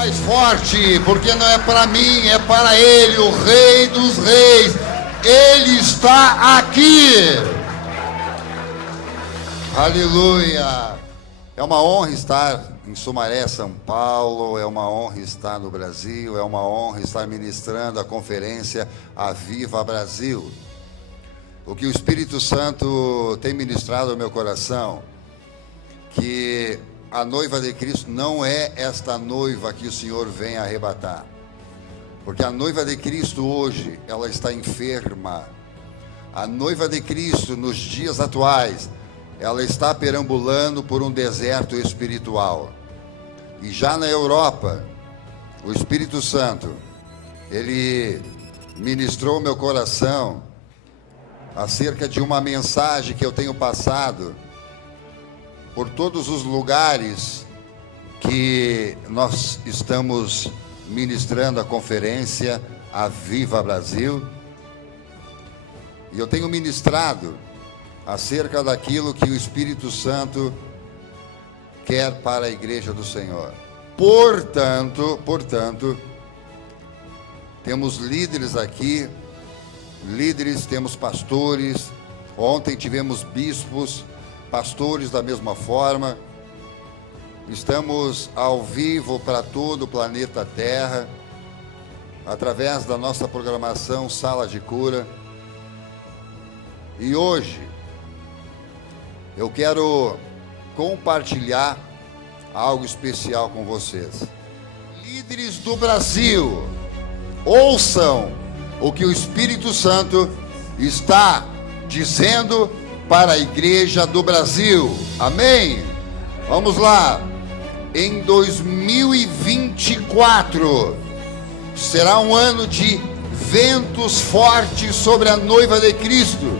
mais forte, porque não é para mim, é para Ele, o Rei dos Reis. Ele está aqui. Aleluia. É uma honra estar em Sumaré, São Paulo, é uma honra estar no Brasil, é uma honra estar ministrando a conferência Aviva Brasil. O que o Espírito Santo tem ministrado ao meu coração, que a noiva de Cristo não é esta noiva que o Senhor vem arrebatar. Porque a noiva de Cristo hoje, ela está enferma. A noiva de Cristo nos dias atuais, ela está perambulando por um deserto espiritual. E já na Europa, o Espírito Santo, ele ministrou ao meu coração acerca de uma mensagem que eu tenho passado por todos os lugares que nós estamos ministrando a conferência Aviva Brasil. E eu tenho ministrado acerca daquilo que o Espírito Santo quer para a igreja do Senhor. Portanto, temos líderes aqui, temos pastores. Ontem tivemos bispos, pastores da mesma forma. Estamos ao vivo para todo o planeta Terra, através da nossa programação Sala de Cura. E hoje eu quero compartilhar algo especial com vocês. Líderes do Brasil, ouçam o que o Espírito Santo está dizendo para a igreja do Brasil. Amém? Vamos lá. Em 2024 será um ano de ventos fortes sobre a noiva de Cristo.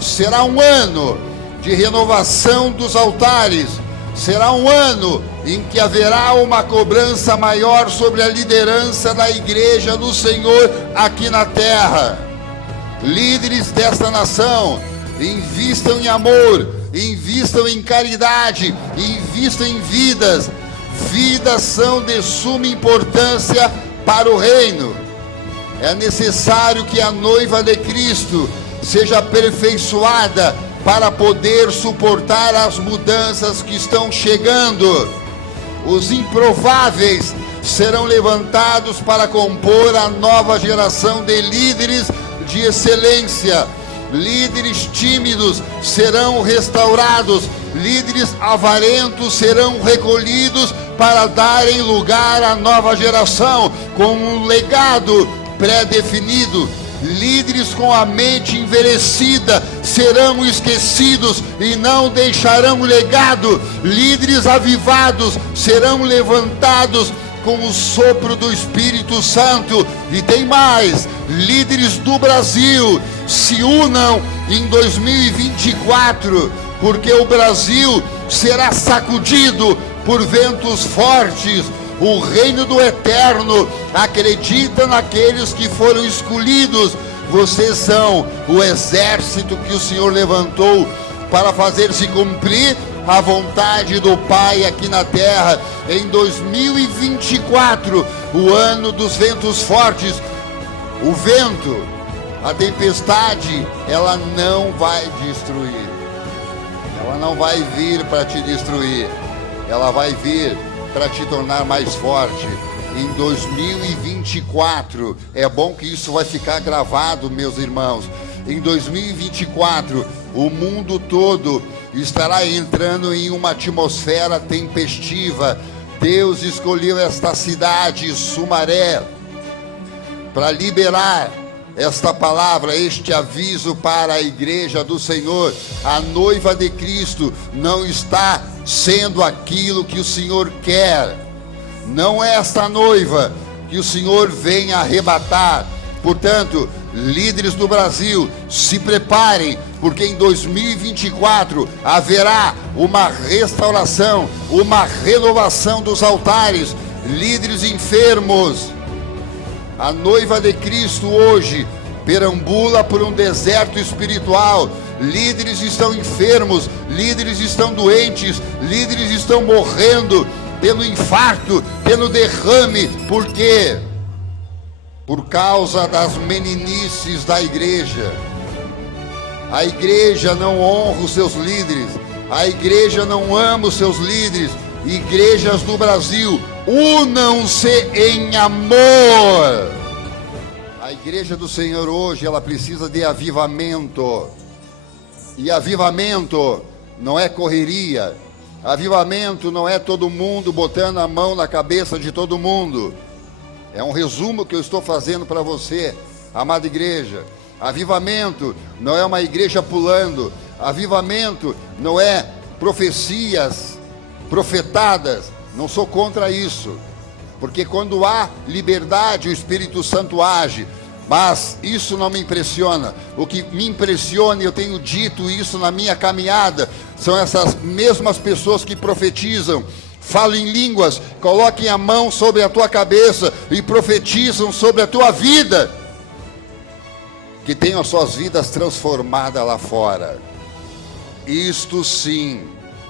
Será um ano de renovação dos altares. Será um ano em que haverá uma cobrança maior sobre a liderança da igreja do Senhor aqui na terra. Líderes desta nação, invistam em amor, invistam em caridade, invistam em vidas. Vidas são de suma importância para o reino. É necessário que a noiva de Cristo seja aperfeiçoada para poder suportar as mudanças que estão chegando. Os improváveis serão levantados para compor a nova geração de líderes de excelência. Líderes tímidos serão restaurados, líderes avarentos serão recolhidos para darem lugar à nova geração com um legado pré-definido. Líderes com a mente envelhecida serão esquecidos e não deixarão legado. Líderes avivados serão levantados com o sopro do Espírito Santo. E tem mais, líderes do Brasil, se unam em 2024, porque o Brasil será sacudido por ventos fortes. O reino do eterno acredita naqueles que foram escolhidos. Vocês são o exército que o Senhor levantou para fazer se cumprir a vontade do Pai aqui na terra. Em 2024, o ano dos ventos fortes, o vento, a tempestade, ela não vai destruir. Ela não vai vir para te destruir. Ela vai vir para te tornar mais forte. Em 2024, é bom que isso vai ficar gravado, meus irmãos. Em 2024, o mundo todo estará entrando em uma atmosfera tempestiva. Deus escolheu esta cidade, Sumaré, para liberar esta palavra, este aviso para a igreja do Senhor. A noiva de Cristo não está sendo aquilo que o Senhor quer. Não é esta noiva que o Senhor vem arrebatar. Portanto, líderes do Brasil, se preparem, porque em 2024 haverá uma restauração, uma renovação dos altares. Líderes enfermos, a noiva de Cristo hoje perambula por um deserto espiritual. Líderes estão enfermos, líderes estão doentes, líderes estão morrendo. pelo infarto, pelo derrame. Por quê? Por causa das meninices da igreja. A igreja não honra os seus líderes, a igreja não ama os seus líderes. Igrejas do Brasil, unam-se em amor. A igreja do Senhor hoje, ela precisa de avivamento. E avivamento não é correria. Avivamento não é todo mundo botando a mão na cabeça de todo mundo. É um resumo que eu estou fazendo para você, amada igreja. Avivamento não é uma igreja pulando. Avivamento não é profecias profetadas. Não sou contra isso, porque quando há liberdade o Espírito Santo age. Mas isso não me impressiona. O que me impressiona, e eu tenho dito isso na minha caminhada, são essas mesmas pessoas que profetizam, falam em línguas, coloquem a mão sobre a tua cabeça e profetizam sobre a tua vida, que tenham as suas vidas transformadas lá fora. Isto sim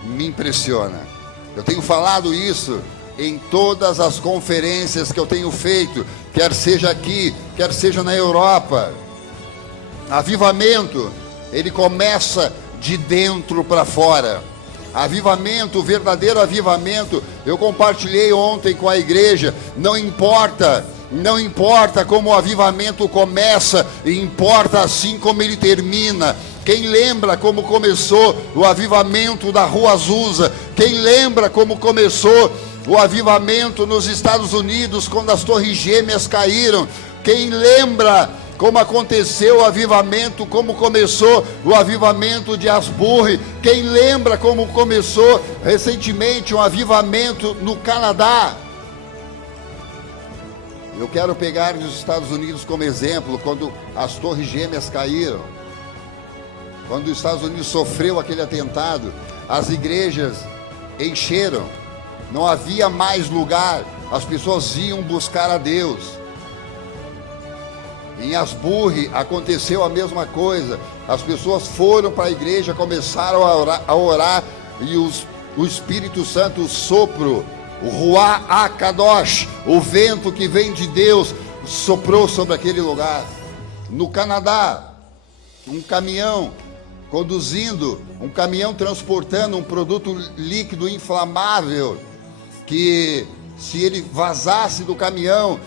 me impressiona. Eu tenho falado isso em todas as conferências que eu tenho feito, quer seja aqui, quer seja na Europa. Avivamento, ele começa de dentro para fora. Avivamento, o verdadeiro avivamento, eu compartilhei ontem com a igreja. Não importa como o avivamento começa, importa assim como ele termina. Quem lembra como começou o avivamento da Rua Azusa? Quem lembra como começou o avivamento nos Estados Unidos, quando as Torres Gêmeas caíram? Quem lembra como aconteceu o avivamento, como começou o avivamento de Asbury? Quem lembra como começou recentemente um avivamento no Canadá? Eu quero pegar os Estados Unidos como exemplo, quando as Torres Gêmeas caíram, quando os Estados Unidos sofreu aquele atentado, as igrejas encheram, não havia mais lugar, as pessoas iam buscar a Deus. Em Asbury aconteceu a mesma coisa, as pessoas foram para a igreja, começaram a orar e o Espírito Santo, o sopro, o Ruach HaKadosh, o vento que vem de Deus, soprou sobre aquele lugar. No Canadá, um caminhão transportando um produto líquido inflamável, que se ele vazasse do caminhão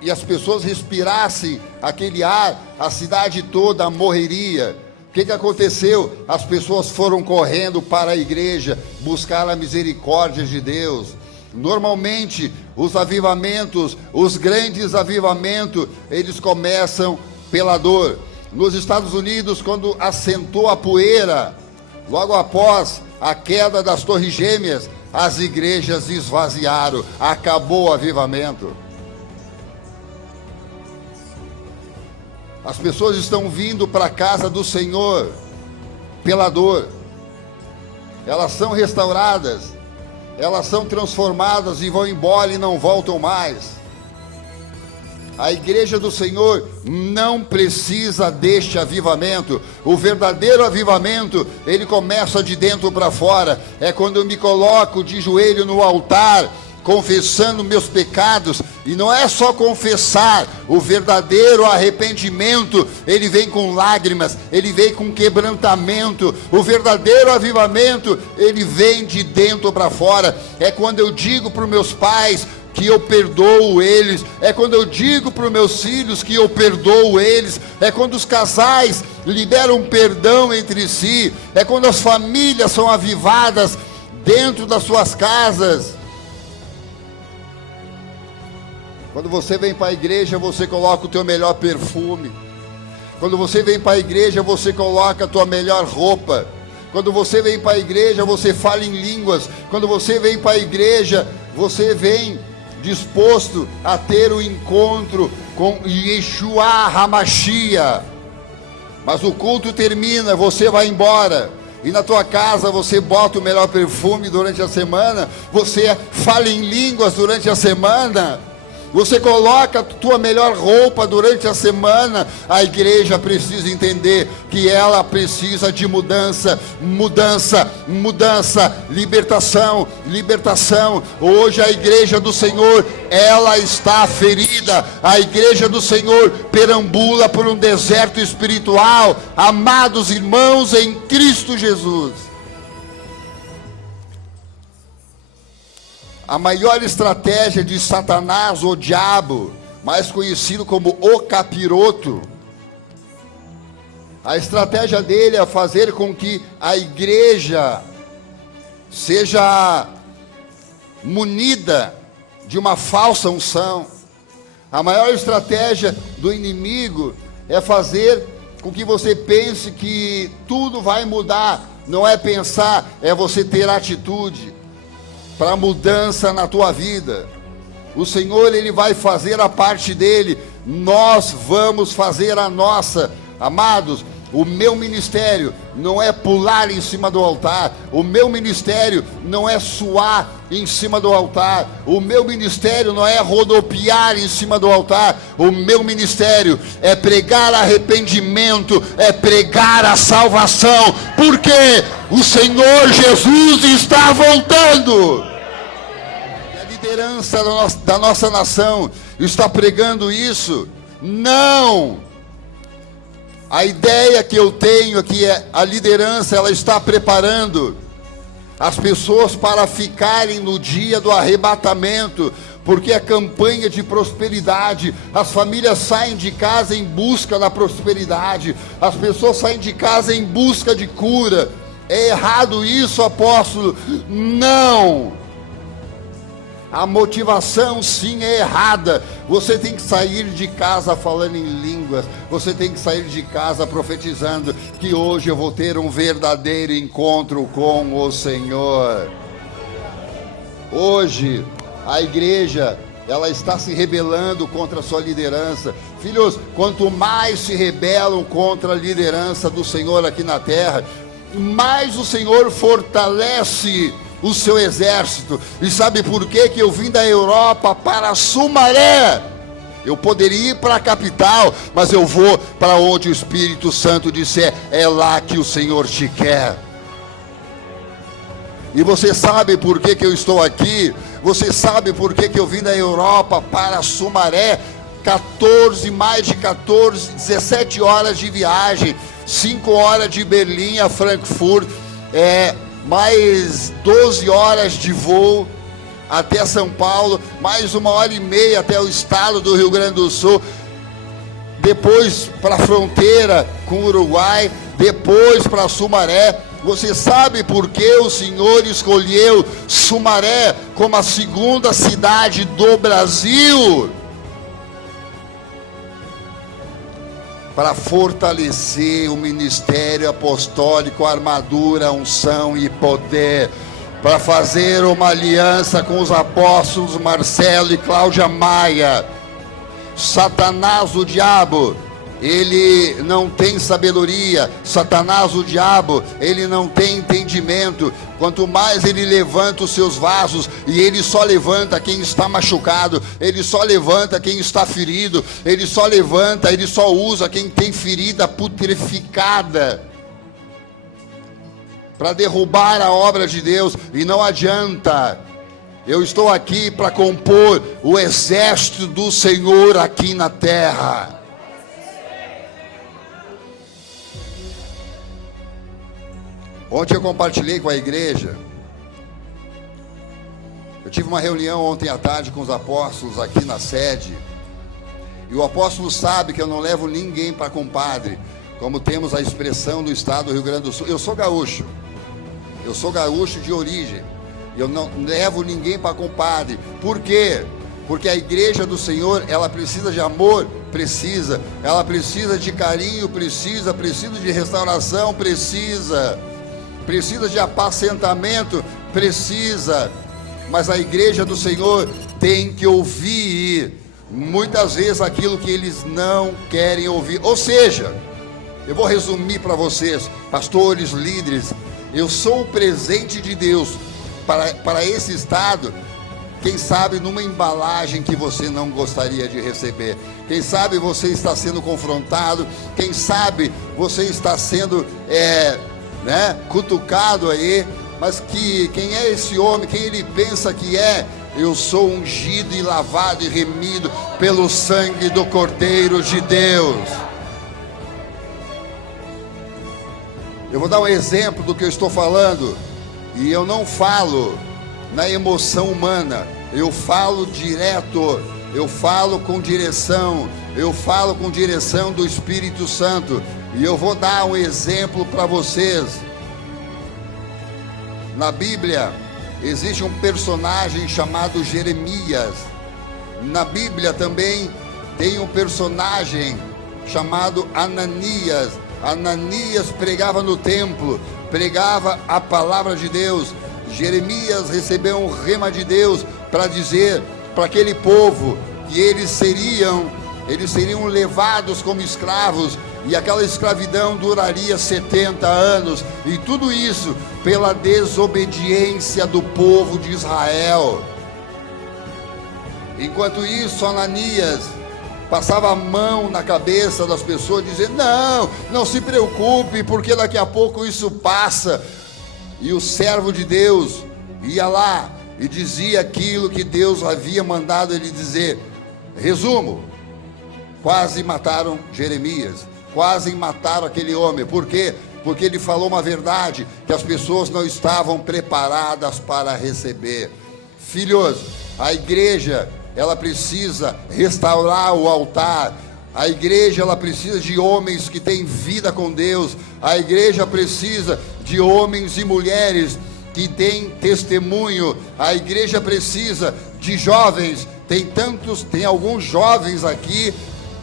e as pessoas respirassem aquele ar, a cidade toda morreria. O que aconteceu? As pessoas foram correndo para a igreja, buscar a misericórdia de Deus. Normalmente, os avivamentos, os grandes avivamentos, eles começam pela dor. Nos Estados Unidos, quando assentou a poeira, logo após a queda das Torres Gêmeas, as igrejas esvaziaram, acabou o avivamento. As pessoas estão vindo para a casa do Senhor pela dor. Elas são restauradas, elas são transformadas e vão embora e não voltam mais. A igreja do Senhor não precisa deste avivamento. O verdadeiro avivamento, ele começa de dentro para fora. É quando eu me coloco de joelho no altar, confessando meus pecados. E não é só confessar, o verdadeiro arrependimento, ele vem com lágrimas, ele vem com quebrantamento. O verdadeiro avivamento, ele vem de dentro para fora. É quando eu digo para os meus pais que eu perdoo eles, é quando eu digo para os meus filhos que eu perdoo eles, é quando os casais liberam perdão entre si, é quando as famílias são avivadas dentro das suas casas. Quando você vem para a igreja, você coloca o teu melhor perfume. Quando você vem para a igreja, você coloca a tua melhor roupa. Quando você vem para a igreja, você fala em línguas. Quando você vem para a igreja, você vem disposto a ter o encontro com Yeshua HaMashiach. Mas o culto termina, você vai embora, e na tua casa você bota o melhor perfume durante a semana, você fala em línguas durante a semana, Você coloca a tua melhor roupa durante a semana. A igreja precisa entender que ela precisa de mudança, libertação. Hoje a igreja do Senhor, ela está ferida. A igreja do Senhor perambula por um deserto espiritual. Amados irmãos em Cristo Jesus, a maior estratégia de Satanás, o diabo, mais conhecido como o capiroto, a estratégia dele é fazer com que a igreja seja munida de uma falsa unção. A maior estratégia do inimigo é fazer com que você pense que tudo vai mudar. Não é pensar, é você ter atitude para mudança na tua vida. O Senhor, Ele vai fazer a parte dele, nós vamos fazer a nossa. Amados, o meu ministério não é pular em cima do altar, o meu ministério não é suar em cima do altar, o meu ministério não é rodopiar em cima do altar, o meu ministério é pregar arrependimento, é pregar a salvação, porque o Senhor Jesus está voltando. A liderança da nossa nação está pregando isso. Não! A ideia que eu tenho é que a liderança, ela está preparando as pessoas para ficarem no dia do arrebatamento, porque é campanha de prosperidade. As famílias saem de casa em busca da prosperidade, as pessoas saem de casa em busca de cura. É errado isso, apóstolo? Não! A motivação sim é errada. Você tem que sair de casa falando em línguas. Você tem que sair de casa profetizando que hoje eu vou ter um verdadeiro encontro com o Senhor. Hoje a igreja, ela está se rebelando contra a sua liderança. Filhos, quanto mais se rebelam contra a liderança do Senhor aqui na terra, mais o Senhor fortalece o seu exército. E sabe por que eu vim da Europa para Sumaré? Eu poderia ir para a capital, mas eu vou para onde o Espírito Santo disser, é lá que o Senhor te quer. E você sabe por que eu estou aqui? Você sabe por que eu vim da Europa para Sumaré? Mais de 17 horas de viagem, 5 horas de Berlim a Frankfurt, mais 12 horas de voo até São Paulo, mais 1h30 até o estado do Rio Grande do Sul, depois para a fronteira com o Uruguai, depois para Sumaré. Você sabe por que o Senhor escolheu Sumaré como a segunda cidade do Brasil? Para fortalecer o ministério apostólico, armadura, unção e poder, para fazer uma aliança com os apóstolos Marcelo e Cláudia Maia. Satanás, o diabo, ele não tem sabedoria. Satanás, o diabo, ele não tem entendimento. Quanto mais ele levanta os seus vasos, e ele só levanta quem está machucado, ele só levanta quem está ferido, ele só levanta, ele só usa quem tem ferida putreficada para derrubar a obra de Deus. E não adianta. Eu estou aqui para compor o exército do Senhor aqui na terra. Ontem eu compartilhei com a igreja. Eu tive uma reunião ontem à tarde com os apóstolos aqui na sede. E o apóstolo sabe que eu não levo ninguém para compadre, como temos a expressão do estado do Rio Grande do Sul. Eu sou gaúcho. Eu sou gaúcho de origem. Eu não levo ninguém para compadre. Por quê? Porque a igreja do Senhor, ela precisa de amor, precisa. Ela precisa de carinho, precisa de restauração, precisa de apacentamento, precisa. Mas a igreja do Senhor tem que ouvir muitas vezes aquilo que eles não querem ouvir. Ou seja, eu vou resumir para vocês, pastores, líderes, eu sou o presente de Deus para esse estado, Quem sabe numa embalagem que você não gostaria de receber. Quem sabe você está sendo confrontado. Quem sabe você está sendo cutucado aí. Mas quem é esse homem? Quem ele pensa que é? Eu sou ungido e lavado e remido pelo sangue do Cordeiro de Deus. Eu vou dar um exemplo do que eu estou falando. E eu não falo na emoção humana. Eu falo direto. Eu falo com direção. Eu falo com direção do Espírito Santo. E eu vou dar um exemplo para vocês. Na Bíblia existe um personagem chamado Jeremias. Na Bíblia também tem um personagem chamado Ananias. Ananias pregava no templo, pregava a palavra de Deus. Jeremias recebeu um rema de Deus para dizer para aquele povo que eles seriam levados como escravos, e aquela escravidão duraria 70 anos, e tudo isso pela desobediência do povo de Israel. Enquanto isso, Ananias passava a mão na cabeça das pessoas, dizendo: não se preocupe, porque daqui a pouco isso passa. E o servo de Deus ia lá e dizia aquilo que Deus havia mandado ele dizer. Resumo: quase mataram Jeremias, quase mataram aquele homem. Por quê? Porque ele falou uma verdade que as pessoas não estavam preparadas para receber. Filhos, a igreja, ela precisa restaurar o altar. A igreja, ela precisa de homens que têm vida com Deus. A igreja precisa de homens e mulheres que têm testemunho. A igreja precisa de jovens. Tem alguns jovens aqui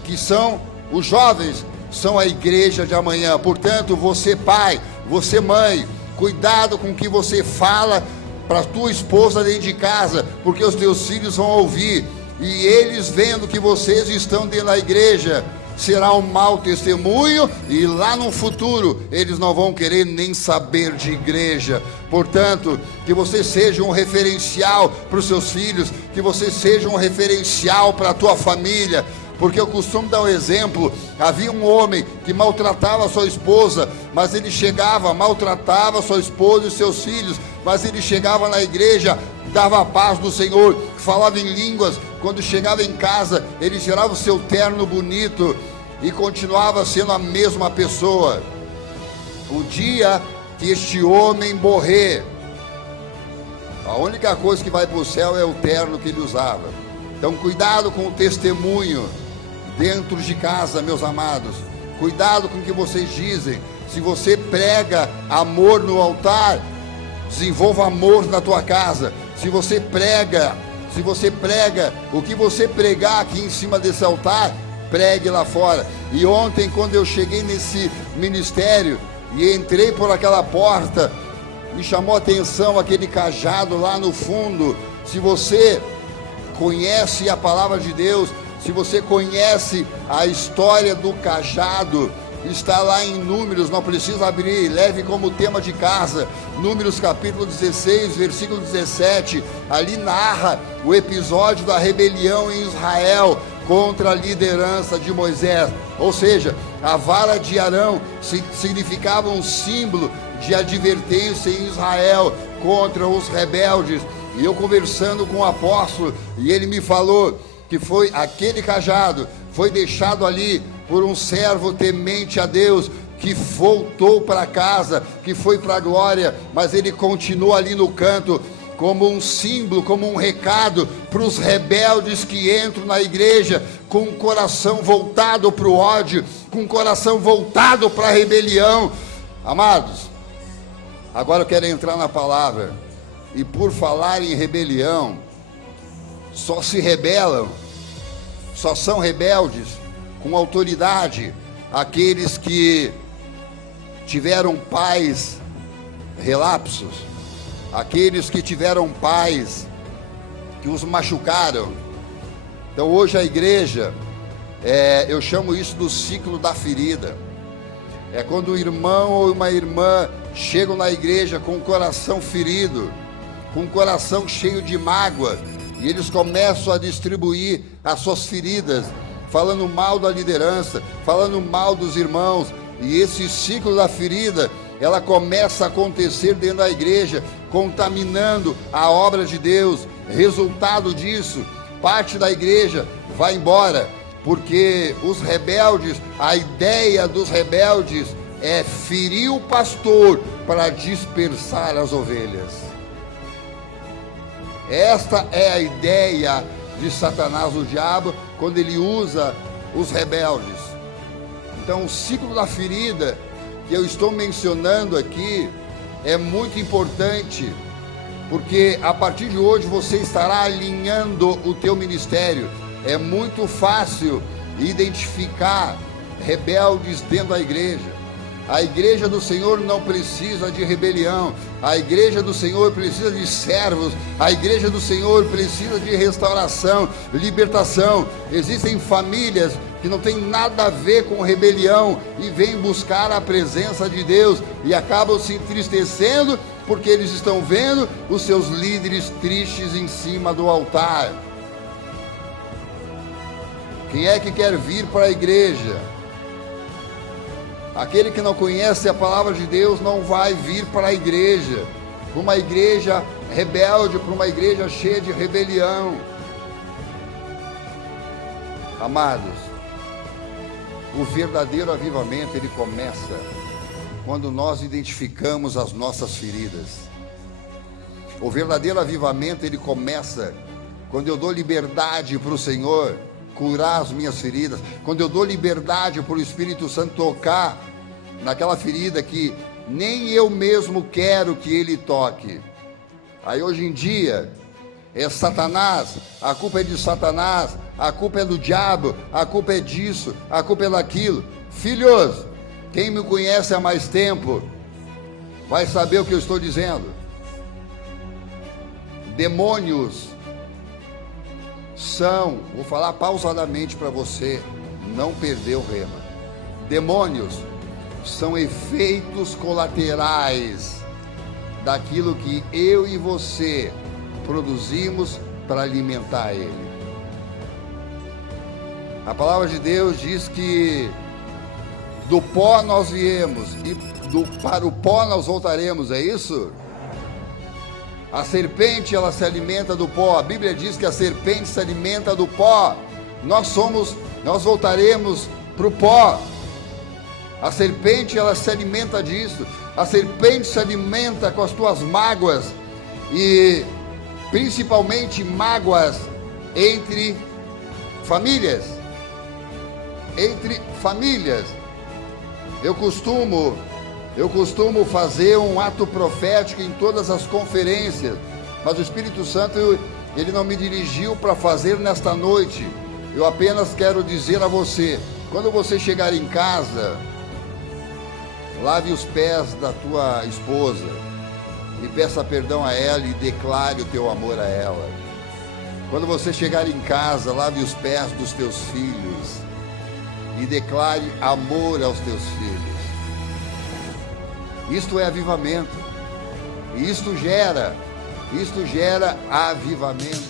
que são os jovens, são a igreja de amanhã. Portanto, você pai, você mãe, cuidado com o que você fala para tua esposa dentro de casa, porque os teus filhos vão ouvir, e eles vendo que vocês estão dentro da igreja, será um mau testemunho, e lá no futuro eles não vão querer nem saber de igreja. Portanto, que você seja um referencial para os seus filhos, que você seja um referencial para a tua família. Porque eu costumo dar um exemplo. Havia um homem que maltratava a sua esposa, mas ele chegava, maltratava a sua esposa e seus filhos, mas ele chegava na igreja, dava a paz do Senhor, falava em línguas. Quando chegava em casa, ele tirava o seu terno bonito e continuava sendo a mesma pessoa. O dia que este homem morrer, a única coisa que vai para o céu é o terno que ele usava. Então cuidado com o testemunho dentro de casa, meus amados. Cuidado com o que vocês dizem. Se você prega amor no altar, desenvolva amor na tua casa. Se você prega o que você pregar aqui em cima desse altar, pregue lá fora. E ontem, quando eu cheguei nesse ministério e entrei por aquela porta, me chamou a atenção aquele cajado lá no fundo. Se você conhece a palavra de Deus, se você conhece a história do cajado, está lá em Números, não precisa abrir, leve como tema de casa. Números capítulo 16, versículo 17, ali narra o episódio da rebelião em Israel contra a liderança de Moisés. Ou seja, a vara de Arão significava um símbolo de advertência em Israel contra os rebeldes. E eu conversando com o apóstolo, e ele me falou que foi aquele cajado, foi deixado ali por um servo temente a Deus, que voltou para casa, que foi para a glória, mas ele continua ali no canto, como um símbolo, como um recado para os rebeldes que entram na igreja, com o coração voltado para o ódio, com o coração voltado para a rebelião. Amados, agora eu quero entrar na palavra. E por falar em rebelião, só se rebelam, só são rebeldes com autoridade aqueles que tiveram pais relapsos, aqueles que tiveram pais que os machucaram. Então hoje a igreja, eu chamo isso do ciclo da ferida. É quando um irmão ou uma irmã chegam na igreja com o coração ferido, com o coração cheio de mágoa, E eles começam a distribuir as suas feridas, falando mal da liderança, falando mal dos irmãos. E esse ciclo da ferida, ela começa a acontecer dentro da igreja, contaminando a obra de Deus. Resultado disso, parte da igreja vai embora, porque os rebeldes, a ideia dos rebeldes é ferir o pastor para dispersar as ovelhas. Esta é a ideia de Satanás, o diabo, quando ele usa os rebeldes. Então, o ciclo da ferida que eu estou mencionando aqui é muito importante, porque a partir de hoje você estará alinhando o teu ministério. É muito fácil identificar rebeldes dentro da igreja. A igreja do Senhor não precisa de rebelião. A igreja do Senhor precisa de servos. A igreja do Senhor precisa de restauração, libertação. Existem famílias que não tem nada a ver com rebelião e vêm buscar a presença de Deus e acabam se entristecendo porque eles estão vendo os seus líderes tristes em cima do altar. Quem é que quer vir para a igreja? Aquele que não conhece a palavra de Deus não vai vir para a igreja, para uma igreja rebelde, para uma igreja cheia de rebelião. Amados, o verdadeiro avivamento, ele começa quando nós identificamos as nossas feridas. O verdadeiro avivamento, ele começa quando eu dou liberdade para o Senhor curar as minhas feridas, quando eu dou liberdade para o Espírito Santo tocar naquela ferida que nem eu mesmo quero que ele toque. Aí hoje em dia é Satanás, a culpa é de Satanás, a culpa é do diabo, a culpa é disso, a culpa é daquilo. Filhos, quem me conhece há mais tempo vai saber o que eu estou dizendo. Demônios são, vou falar pausadamente para você não perder o rema. Demônios são efeitos colaterais daquilo que eu e você produzimos para alimentar ele. A palavra de Deus diz que do pó nós viemos e para o pó nós voltaremos, é isso? A serpente, ela se alimenta do pó. A Bíblia diz que a serpente se alimenta do pó. Nós voltaremos para o pó. A serpente, ela se alimenta disso. A serpente se alimenta com as tuas mágoas, e principalmente mágoas entre famílias. Entre famílias. Eu costumo fazer um ato profético em todas as conferências, mas o Espírito Santo, ele não me dirigiu para fazer nesta noite. Eu apenas quero dizer a você, quando você chegar em casa, lave os pés da tua esposa e peça perdão a ela e declare o teu amor a ela. Quando você chegar em casa, lave os pés dos teus filhos e declare amor aos teus filhos. Isto é avivamento. E isto gera avivamento.